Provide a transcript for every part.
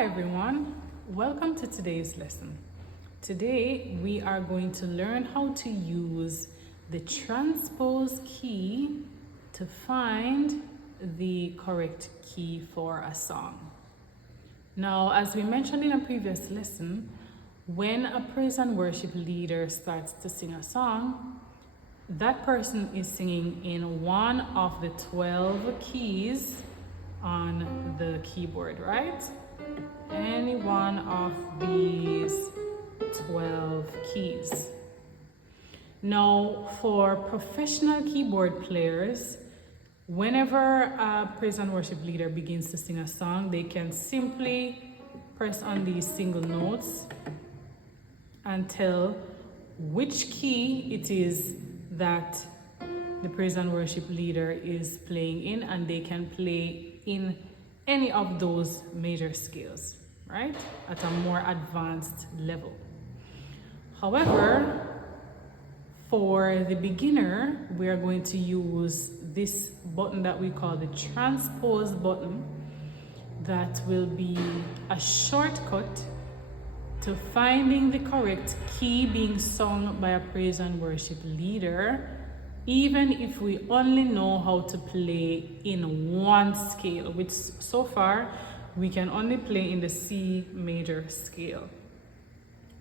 Hi everyone, welcome to today's lesson. Today we are going to learn how to use the transpose key to find the correct key for a song. Now, as we mentioned in a previous lesson, when a praise and worship leader starts to sing a song, that person is singing in one of the 12 keys on the keyboard, right? Any one of these 12 keys. Now, for professional keyboard players, whenever a praise and worship leader begins to sing a song, they can simply press on these single notes and tell which key it is that the praise and worship leader is playing in, and they can play in any of those major scales, right? At a more advanced level. However, for the beginner, we are going to use this button that we call the transpose button. That will be a shortcut to finding the correct key being sung by a praise and worship leader, even if we only know how to play in one scale, which so far we can only play in the C major scale.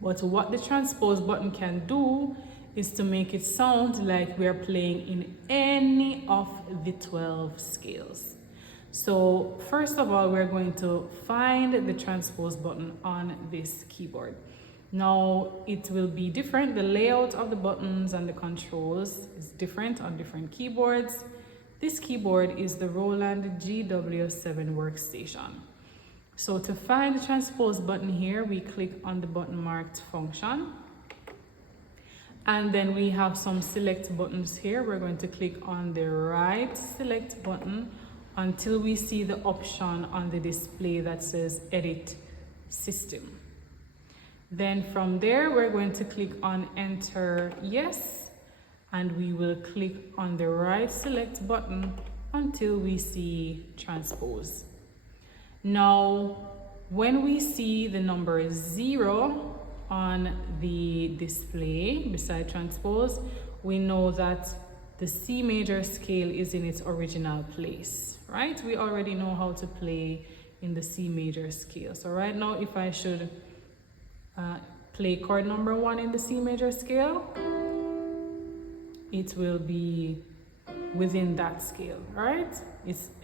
But what the transpose button can do is to make it sound like we are playing in any of the 12 scales. So first of all, we're going to find the transpose button on this keyboard. Now it will be different. The layout of the buttons and the controls is different on different keyboards. This keyboard is the Roland GW7 workstation. So to find the transpose button here, we click on the button marked function. And then we have some select buttons here. We're going to click on the right select button until we see the option on the display that says edit system. Then from there, we're going to click on enter yes, and we will click on the right select button until we see transpose. Now, when we see the number 0 on the display beside transpose, we know that the C major scale is in its original place, right? We already know how to play in the C major scale. So right now, if I should play chord number 1 in the C major scale, it will be within that scale, right?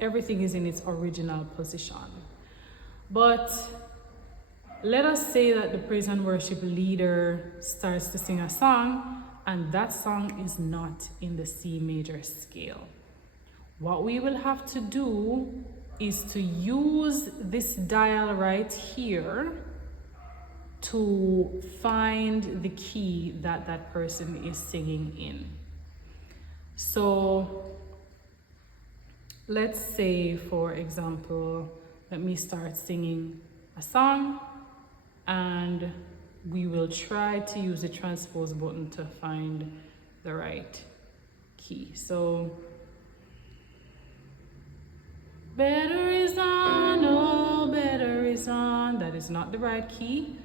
Everything is in its original position. But let us say that the praise and worship leader starts to sing a song and that song is not in the C major scale. What we will have to do is to use this dial right here to find the key that that person is singing in. So let's say, for example, let me start singing a song and we will try to use the transpose button to find the right key. So better is on, oh better is on, that is not the right key.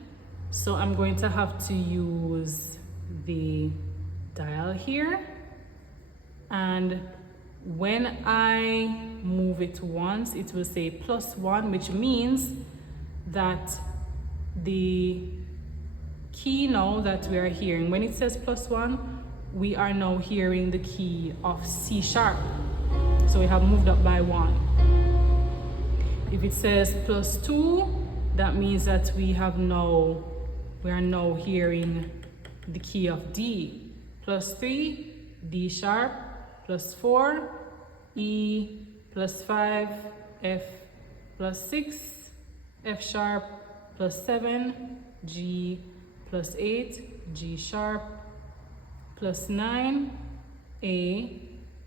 So I'm going to have to use the dial here, and when I move it once, it will say +1, which means that the key now that we are hearing, when it says +1, we are now hearing the key of C sharp. So we have moved up by 1. If it says +2, that means that we are now hearing the key of D. +3, D sharp, +4, E, +5, F, +6, F sharp, +7, G, +8, G sharp, +9, A,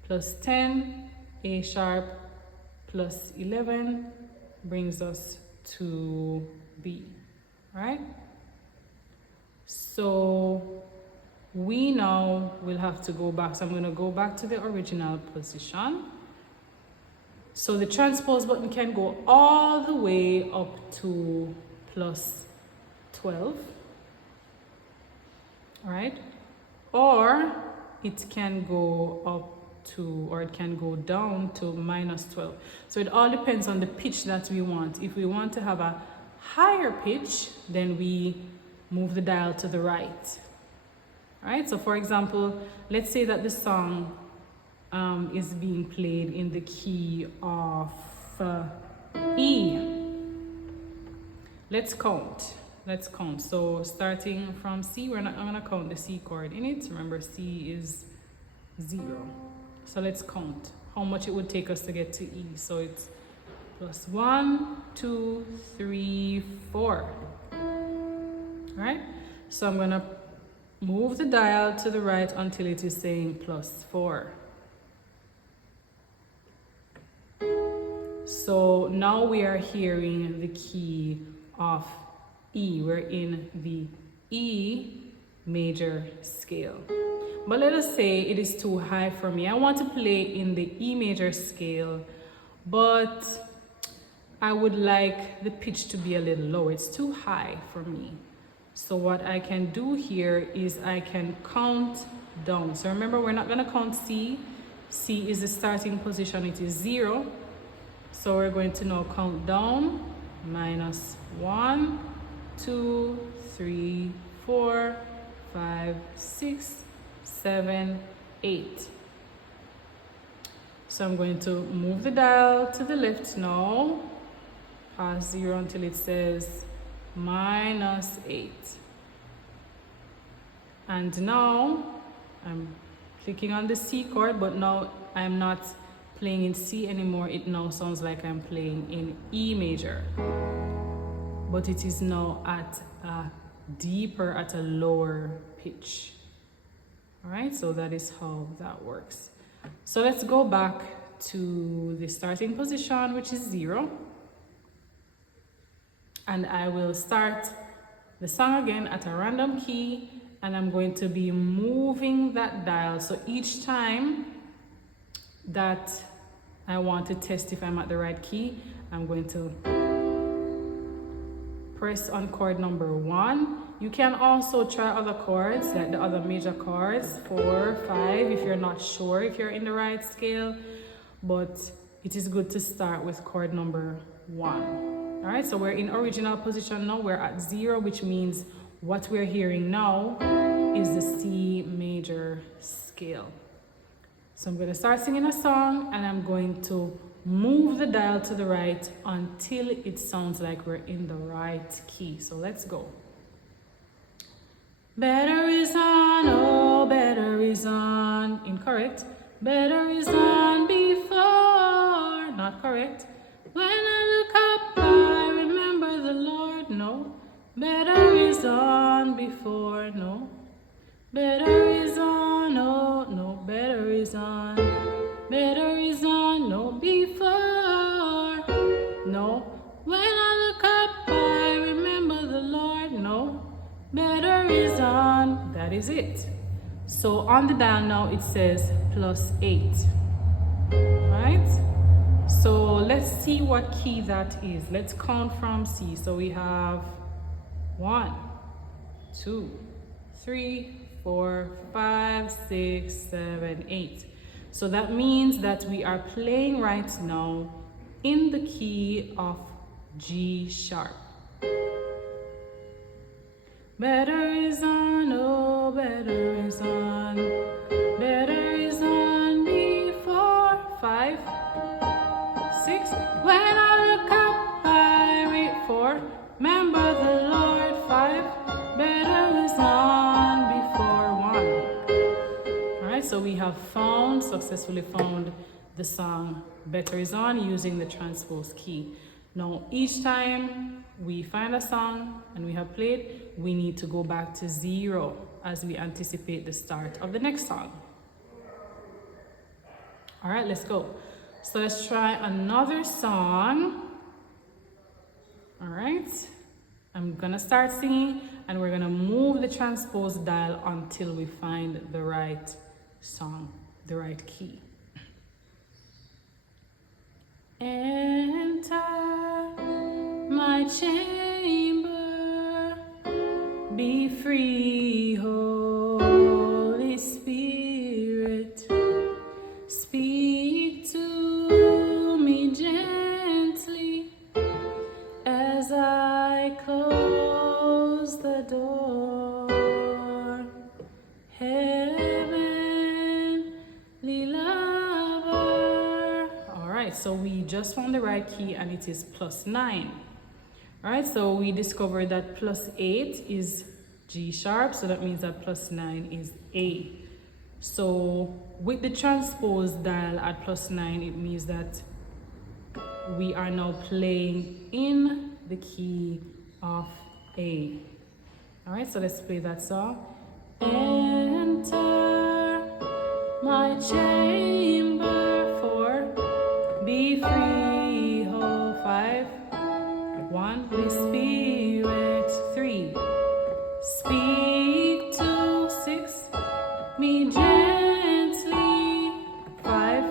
+10, A sharp, +11 brings us to B, right? So we now will have to go back. So I'm going to go back to the original position. So the transpose button can go all the way up to plus 12, all right? Or it can go up to, or it can go down to minus 12. So it all depends on the pitch that we want. If we want to have a higher pitch, then we move the dial to the right. All right, so for example, let's say that the song is being played in the key of E. Let's count. So starting from C, I'm gonna count the C chord in it. Remember, C is 0. So let's count how much it would take us to get to E. So it's plus 1, 2, 3, 4. All right, so I'm gonna move the dial to the right until it is saying plus 4. So now we are hearing the key of E. We're in the E major scale. But let us say it is too high for me. I want to play in the E major scale, but I would like the pitch to be a little low. It's too high for me. So what I can do here is I can count down. So remember, we're not gonna count C. C is the starting position, it is 0. So we're going to now count down, minus 1, 2, 3, 4, 5, 6, 7, 8. So I'm going to move the dial to the left now, past 0 until it says minus 8. And now I'm clicking on the C chord, but now I'm not playing in C anymore. It now sounds like I'm playing in E major, but it is now at a deeper, at a lower pitch. All right, so that is how that works. So let's go back to the starting position, which is 0. And I will start the song again at a random key, and I'm going to be moving that dial. So each time that I want to test if I'm at the right key, I'm going to press on chord number 1. You can also try other chords, like the other major chords, 4, 5, if you're not sure if you're in the right scale, but it is good to start with chord number 1. All right, so we're in original position now. We're at 0, which means what we're hearing now is the C major scale. So I'm going to start singing a song, and I'm going to move the dial to the right until it sounds like we're in the right key. So let's go. Better is on, oh, better is on. Incorrect. Better is on before. Not correct. When I look up, I remember the Lord. No. Better is on before. No. Better is on, oh, no. Better is on. Better is on, no, before. No. When I look up, I remember the Lord. No. Better is on. That is it. So on the dial now it says plus 8. Right? So let's see what key that is. Let's count from C. So we have 1, 2, 3, 4, 5, 6, 7, 8. So that means that we are playing right now in the key of G sharp. Better is on, oh, better is on. Better is on before. 5, 6. When I look up, I read 4. Remember the Lord. 5. Better is on before 1. All right, so we have successfully found the song Better is On using the transpose key. Now, each time we find a song and we have played, we need to go back to 0 as we anticipate the start of the next song. All right, let's go. So let's try another song. All right, I'm gonna start singing, and we're gonna move the transpose dial until we find the right song, the right key. Enter my chamber, be free, Holy Spirit. Speak to me gently as I close the door. Heavenly lover. All right, so we just found the right key and it is +9. All right, so we discovered that +8 is G sharp, so that means that +9 is A. So with the transpose dial at +9, it means that we are now playing in the key of A. All right, so let's play that song. Enter my chamber, 4, be free, 5, 1, Holy Spirit, 3, speak to 6, me gently, 5,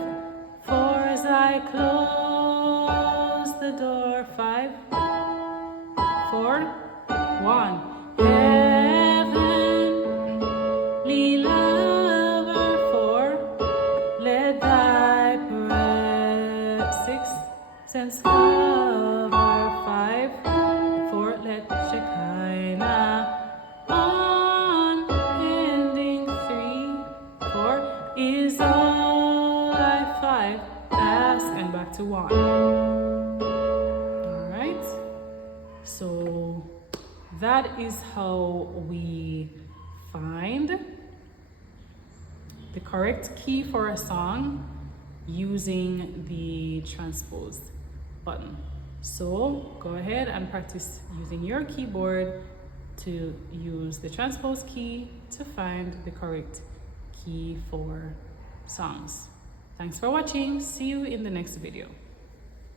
4 as I close the door, 5, 4, 1, heavenly lover, 4, let thy presence cover, 5, 4, let Shekinah unending, 3, 4 is all I 5 ask, and back to 1. All right, so that is how we find the correct key for a song using the transpose button. So go ahead and practice using your keyboard to use the transpose key to find the correct key for songs. Thanks for watching. See you in the next video.